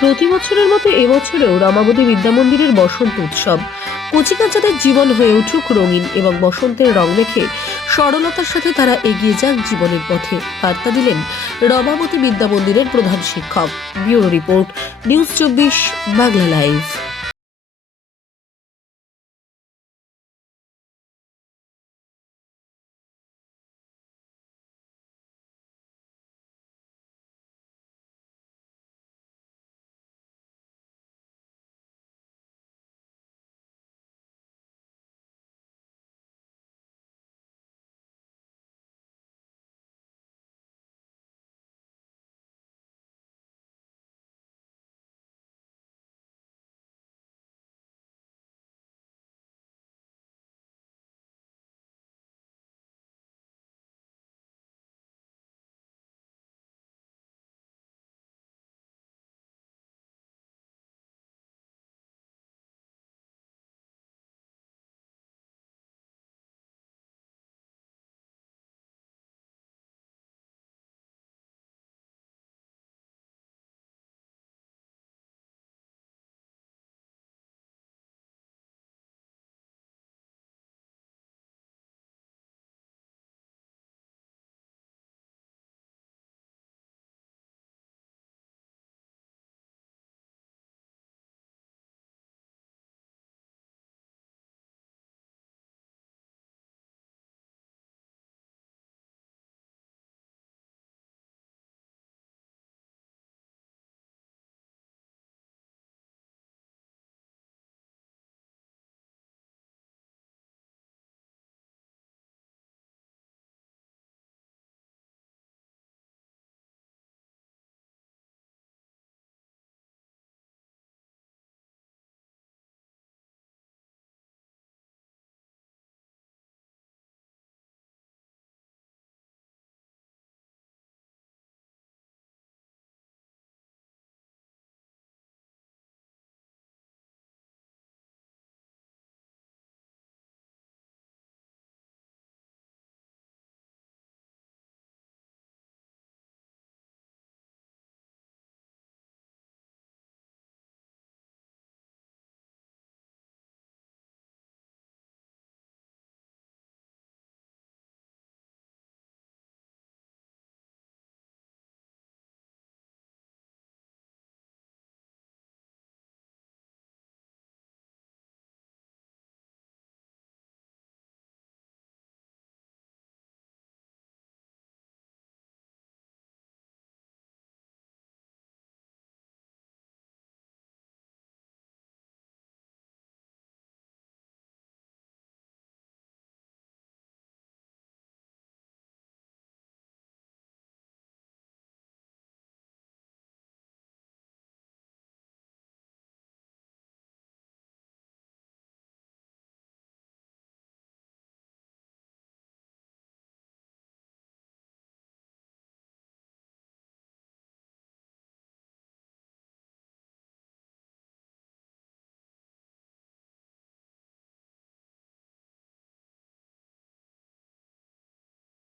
প্রতি বছরের মতো এবছরেও রমাবতী বিদ্যামন্দিরের বসন্ত উৎসব কচিকাচাদের জীবন হয়ে উঠুক রঙিন এবং বসন্তের রং মেখে সরলতার সাথে তারা এগিয়ে যাক জীবনের পথে, বার্তা দিলেন রমাবতী বিদ্যামন্দিরের প্রধান শিক্ষক। Bureau report, news 24 Bangla live.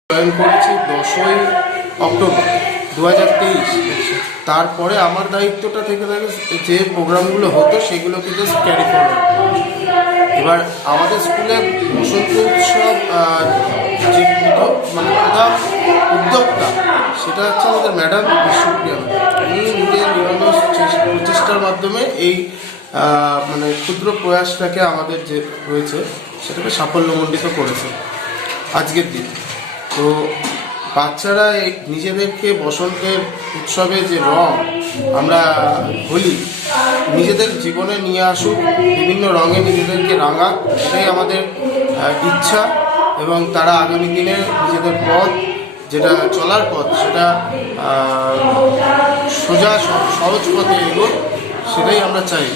Join করেছি 10ই অক্টোবর 2023। তারপরে আমার দায়িত্বটা থেকে থাকে যে প্রোগ্রামগুলো হতো সেগুলোকে জাস্ট ক্যারি করা। এবার আমাদের স্কুলে বসন্ত উৎসব যে প্রধান উদ্যোক্তা সেটা হচ্ছে আমাদের ম্যাডাম বিশ্বপ্রিয়া। উনি নিজের নিরলস প্রচেষ্টার মাধ্যমে এই ক্ষুদ্র প্রয়াসটাকে আমাদের যে রয়েছে সেটাকে সাফল্যমণ্ডিত করেছে আজকের দিন। তো বাচ্চারা নিজেদেরকে বসন্তের উৎসবে যে রং আমরা হোলি নিজেদের জীবনে নিয়ে আসুক, বিভিন্ন রঙে নিজেদেরকে রাঙাক, এটাই আমাদের ইচ্ছা। এবং তারা আগামী দিনে নিজেদের পথ যেটা চলার পথ সেটা সোজা সহজ পথে এগোক, সেটাই আমরা চাই।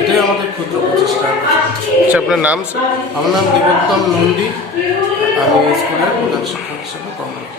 এটাই আমাদের ক্ষুদ্র প্রচেষ্টা। আচ্ছা, আপনার নাম স্যার? আমার নাম দেবোত্তম নন্দী, আমি স্কুলের প্রধান শিক্ষক হিসেবে কর্মরত।